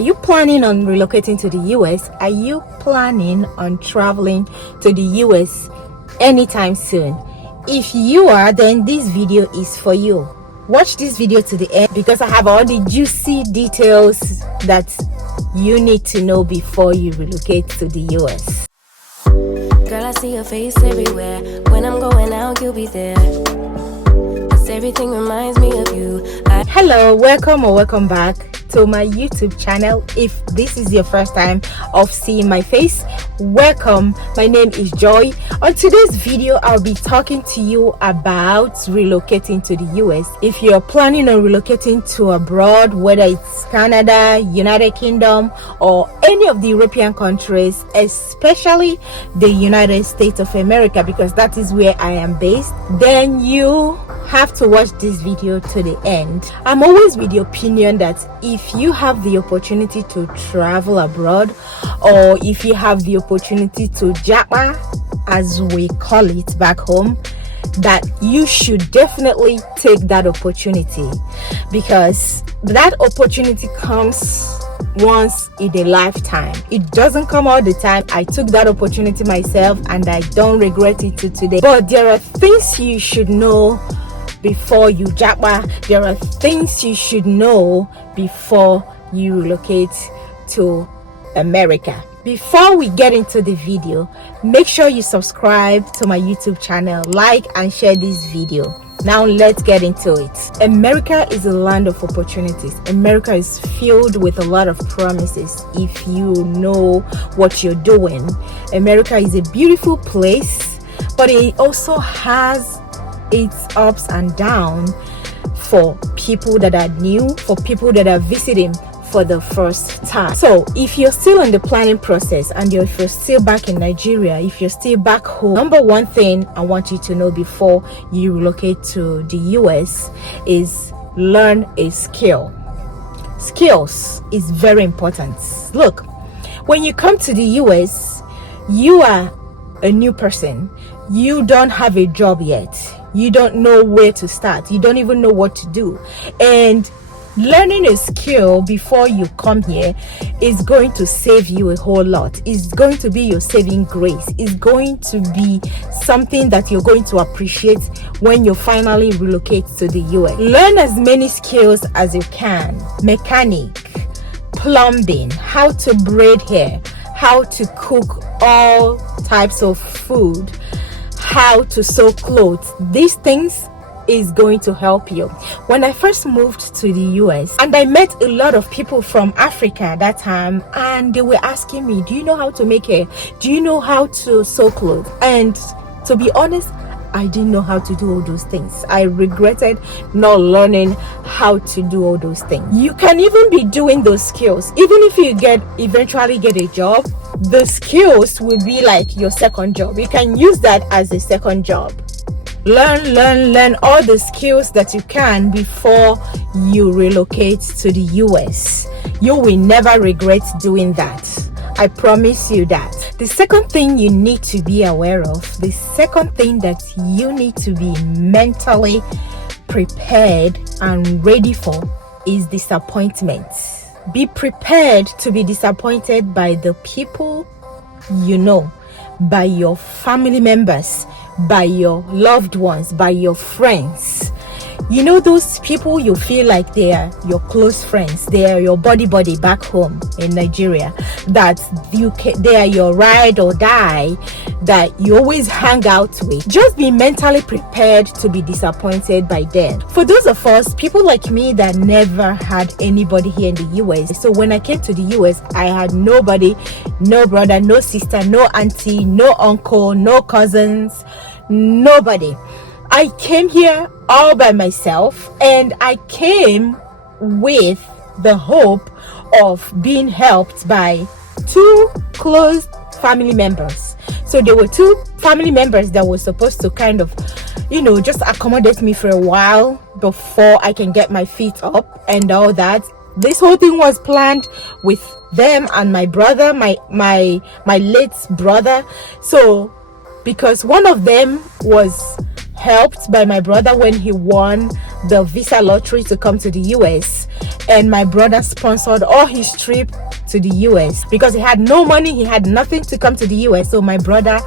Are you planning on relocating to the US? Are you planning on traveling to the US anytime soon? If you are, then this video is for you. Watch this video to the end because I have all the juicy details that you need to know before you relocate to the US. Girl, I see your face everywhere. When I'm going out, you'll be there. 'Cause everything reminds me of you. Hello, welcome or welcome back to my YouTube channel. If this is your first time of seeing my face, welcome. My name is Joy. On today's video, I'll be talking to you about relocating to the US. If you're planning on relocating to abroad, whether it's Canada, United Kingdom, or any of the European countries, especially the United States of America, because that is where I am based, then you have to watch this video to the end. I'm always with the opinion that if you have the opportunity to travel abroad, or if you have the opportunity to japa, as we call it back home, that you should definitely take that opportunity, because that opportunity comes once in a lifetime. It doesn't come all the time. I took that opportunity myself and I don't regret it to today. But there are things you should know before you japa. There are things you should know before you relocate to America. Before we get into the video, make sure you subscribe to my YouTube channel, like and share this video. Now let's get into it. America is a land of opportunities. America is filled with a lot of promises if you know what you're doing. America is a beautiful place, but it also has its ups and downs for people that are new, for people that are visiting for the first time. So if you're still in the planning process and if you're still back in Nigeria, if you're still back home, number one thing I want you to know before you relocate to the US is learn a skill. Skills is very important. Look, when you come to the US, you are a new person. You don't have a job yet. You don't know where to start. You don't even know what to do. And learning a skill before you come here is going to save you a whole lot. It's going to be your saving grace. It's going to be something that you're going to appreciate when you finally relocate to the US. Learn as many skills as you can. Mechanic, plumbing, how to braid hair, how to cook all types of food, how to sew clothes. These things is going to help you. When I first moved to the US, and I met a lot of people from Africa that time, and they were asking me, do you know how to make hair? Do you know how to sew clothes? And to be honest, I didn't know how to do all those things. I regretted not learning how to do all those things. You can even be doing those skills. Even if you eventually get a job, the skills will be like your second job. You can use that as a second job. Learn all the skills that you can before you relocate to the US. You will never regret doing that. I promise you that. The second thing you need to be aware of, the second thing that you need to be mentally prepared and ready for is disappointment. Be prepared to be disappointed by the people you know, by your family members, by your loved ones, by your friends. You know, those people you feel like they are your close friends, they are your buddy back home in Nigeria, that they are your ride or die, that you always hang out with. Just be mentally prepared to be disappointed by them. For those of us, people like me that never had anybody here in the US, so when I came to the US, I had nobody, no brother, no sister, no auntie, no uncle, no cousins, nobody. I came here all by myself, and I came with the hope of being helped by two close family members. So there were two family members that were supposed to kind of, just accommodate me for a while before I can get my feet up and all that. This whole thing was planned with them and my brother, my late brother. So because one of them was helped by my brother when he won the visa lottery to come to the US, and my brother sponsored all his trip to the US because he had no money, he had nothing to come to the US. So my brother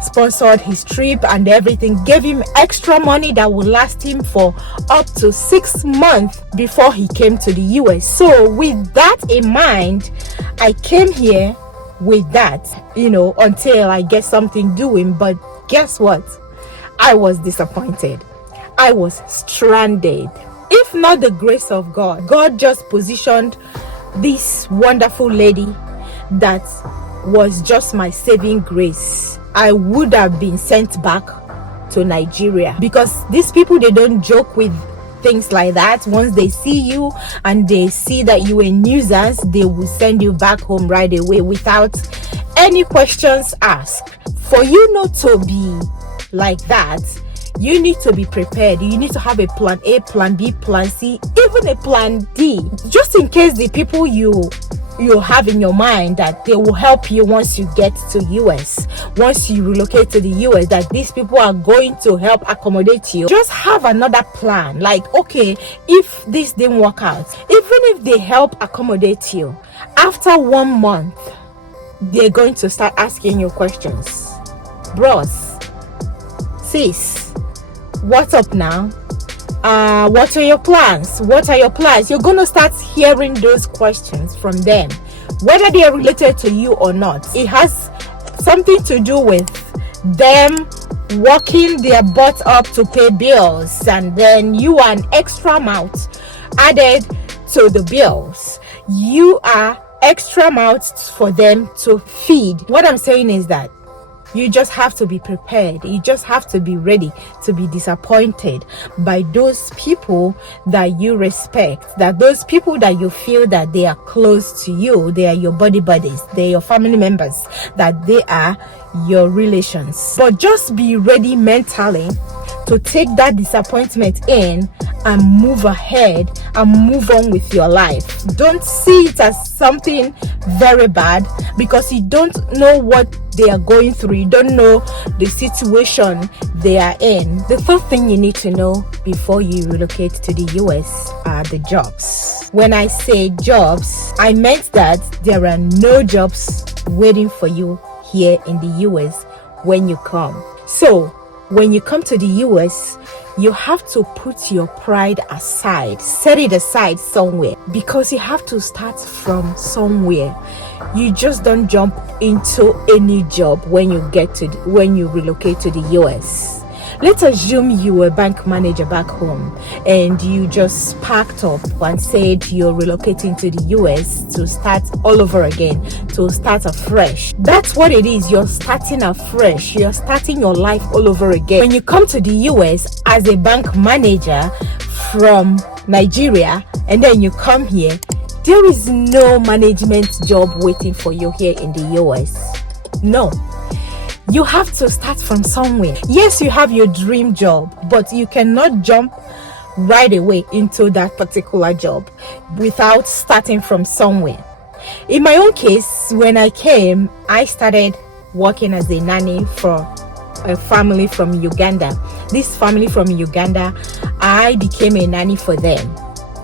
sponsored his trip and everything, gave him extra money that would last him for up to 6 months before he came to the US. So with that in mind, I came here with that, until I get something doing. But guess what? I was disappointed. I was stranded. If not the grace of God, God just positioned this wonderful lady that was just my saving grace. I would have been sent back to Nigeria, because these people, they don't joke with things like that. Once they see you and they see that you a nuisance, they will send you back home right away without any questions asked. For you not to be like that, you need to be prepared. You need to have a plan A, plan B, plan C, even a plan D, just in case the people you have in your mind that they will help you once you get to US, once you relocate to the US, that these people are going to help accommodate you. Just have another plan. Like, okay, if this didn't work out, even if they help accommodate you, after 1 month they're going to start asking you questions. Bros, sis, what's up now? What are your plans? What are your plans? You're gonna start hearing those questions from them, whether they are related to you or not. It has something to do with them working their butt up to pay bills, and then you are an extra amount added to the bills. You are extra mouths for them to feed. What I'm saying is that you just have to be prepared. You just have to be ready to be disappointed by those people that you respect, that those people that you feel that they are close to you, they are your body buddies, they are your family members, that they are your relations. But just be ready mentally to take that disappointment in and move ahead and move on with your life. Don't see it as something very bad, because you don't know what they are going through. You don't know the situation they are in. The first thing you need to know before you relocate to the US are the jobs. When I say jobs, I meant that there are no jobs waiting for you here in the US when you come. So when you come to the US, you have to put your pride aside, set it aside somewhere, because you have to start from somewhere. You just don't jump into any job when you relocate to the US. Let's assume you were a bank manager back home and you just packed up and said you're relocating to the US to start all over again, to start afresh. That's what it is. You're starting afresh. You're starting your life all over again. When you come to the US as a bank manager from Nigeria and then you come here, there is no management job waiting for you here in the US. No. You have to start from somewhere. Yes, you have your dream job, but you cannot jump right away into that particular job without starting from somewhere. In my own case, when I came, I started working as a nanny for a family from Uganda. This family from Uganda, I became a nanny for them.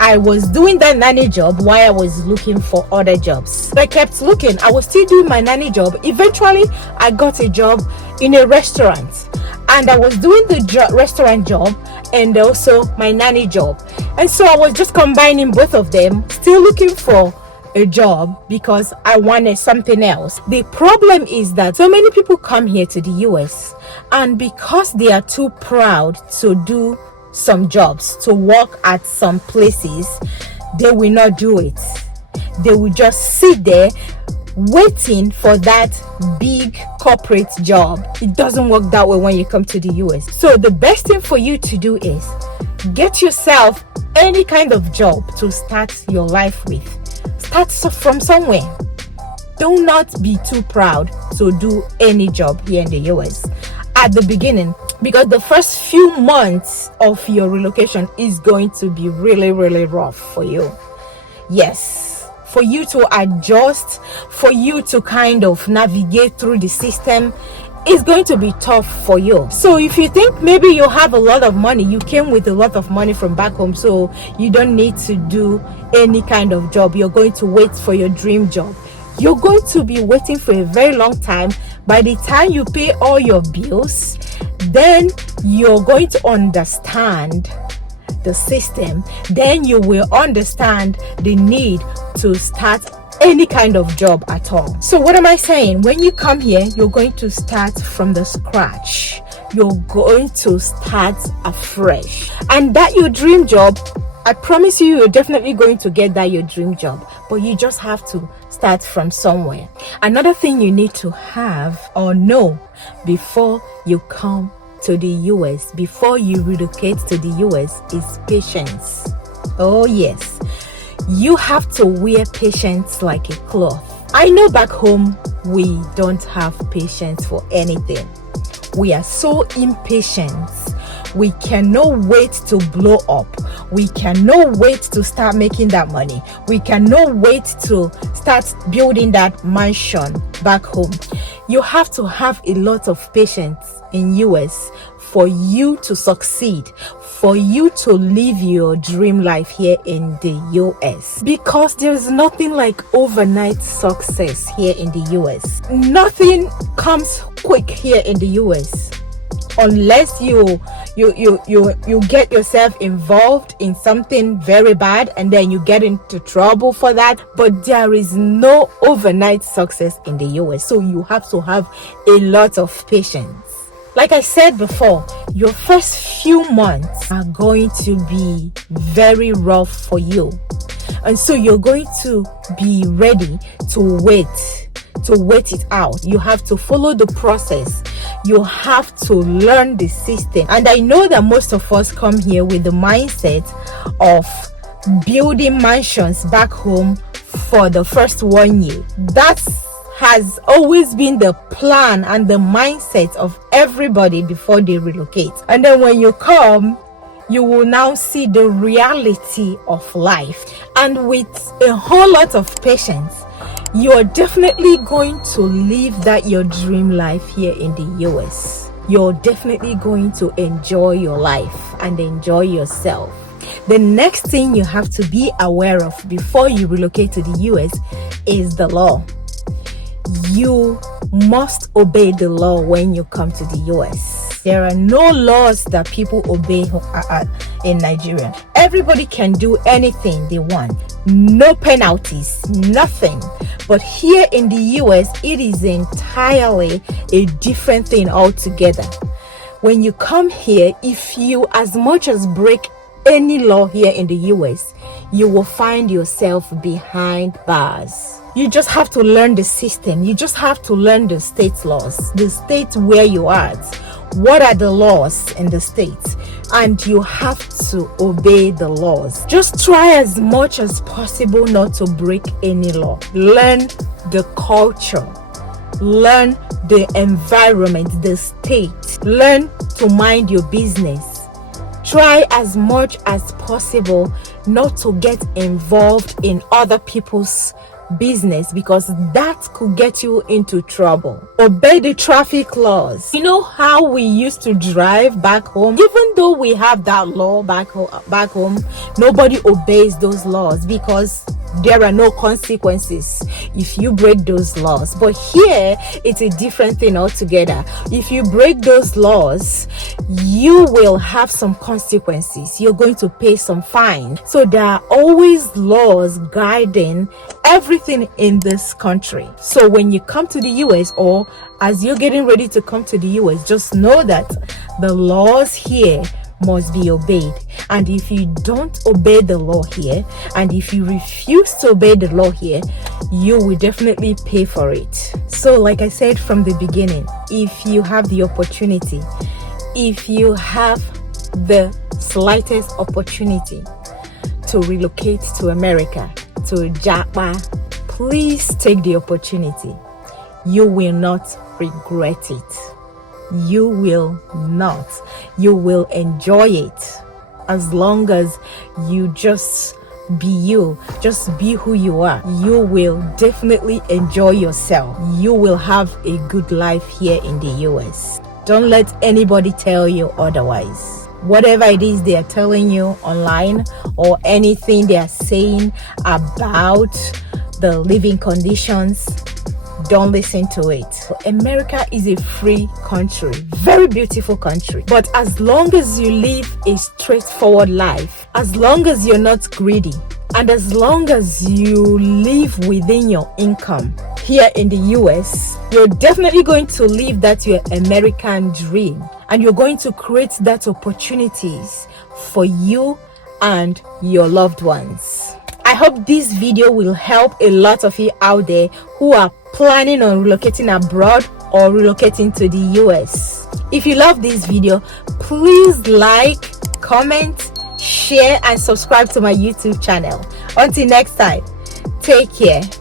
I was doing that nanny job while I was looking for other jobs. I kept looking. I was still doing my nanny job. Eventually, I got a job in a restaurant, and I was doing the restaurant job and also my nanny job. And so I was just combining both of them, still looking for a job because I wanted something else. The problem is that so many people come here to the US, and because they are too proud to do some jobs, to work at some places, they will not do it. They will just sit there waiting for that big corporate job. It doesn't work that way when you come to the US. So the best thing for you to do is get yourself any kind of job to start your life with. Start from somewhere. Do not be too proud to do any job here in the US at the beginning, because the first few months of your relocation is going to be really, really rough for you. Yes, for you to adjust, for you to kind of navigate through the system, it's going to be tough for you. So if you think maybe you have a lot of money, you came with a lot of money from back home, so you don't need to do any kind of job, you're going to wait for your dream job, you're going to be waiting for a very long time. By the time you pay all your bills, then you're going to understand the system, then you will understand the need to start any kind of job at all. So what am I saying? When you come here, you're going to start from the scratch, you're going to start afresh, and that your dream job, I promise you, you're definitely going to get that your dream job, but you just have to start from somewhere. Another thing you need to have or know before you come to the US, before you relocate to the US, is patience. Oh yes, you have to wear patience like a cloth. I know back home we don't have patience for anything. We are so impatient. We cannot wait to blow up. We cannot wait to start making that money. We cannot wait to start building that mansion back home. You have to have a lot of patience in US for you to succeed, for you to live your dream life here in the US, because there's nothing like overnight success here in the US. Nothing comes quick here in the US unless you get yourself involved in something very bad and then you get into trouble for that. But there is no overnight success in the US, so you have to have a lot of patience. Like I said before, your first few months are going to be very rough for you, and so you're going to be ready to wait it out. You have to follow the process. You have to learn the system. And I know that most of us come here with the mindset of building mansions back home for the first 1 year. That has always been the plan and the mindset of everybody before they relocate. And then when you come, you will now see the reality of life. And with a whole lot of patience, you're definitely going to live that your dream life here in the US. You're definitely going to enjoy your life and enjoy yourself. The next thing you have to be aware of before you relocate to the US is the law. You must obey the law when you come to the US. There are no laws that people obey in Nigeria. Everybody can do anything they want. No penalties, nothing. But here in the US, it is entirely a different thing altogether. When you come here, if you as much as break any law here in the US, you will find yourself behind bars. You just have to learn the system. You just have to learn the state laws, the state where you are at. What are the laws in the state? And you have to obey the laws. Just try as much as possible not to break any law. Learn the culture. Learn the environment, the state. Learn to mind your business. Try as much as possible not to get involved in other people's business, because that could get you into trouble. Obey the traffic laws. You know how we used to drive back home? Even though we have that law back home, nobody obeys those laws because there are no consequences if you break those laws. But here, it's a different thing altogether. If you break those laws, you will have some consequences. You're going to pay some fine. So there are always laws guiding everything in this country. So when you come to the US, or as you're getting ready to come to the US, just know that the laws here must be obeyed. And if you don't obey the law here, and if you refuse to obey the law here, you will definitely pay for it. So like I said from the beginning, if you have the opportunity, if you have the slightest opportunity to relocate to America, to Japan, please take the opportunity. You will not regret it. You will not. You will enjoy it as long as you just be you. Just be who you are. You will definitely enjoy yourself. You will have a good life here in the US. Don't let anybody tell you otherwise. Whatever it is they are telling you online or anything they are saying about the living conditions, don't listen to it. America is a free country, very beautiful country. But as long as you live a straightforward life, as long as you're not greedy, and as long as you live within your income here in the US, you're definitely going to live that your American dream, and you're going to create that opportunities for you and your loved ones. I hope this video will help a lot of you out there who are planning on relocating abroad or relocating to the US. If you love this video, please like, comment, share and subscribe to my YouTube channel. Until next time, take care.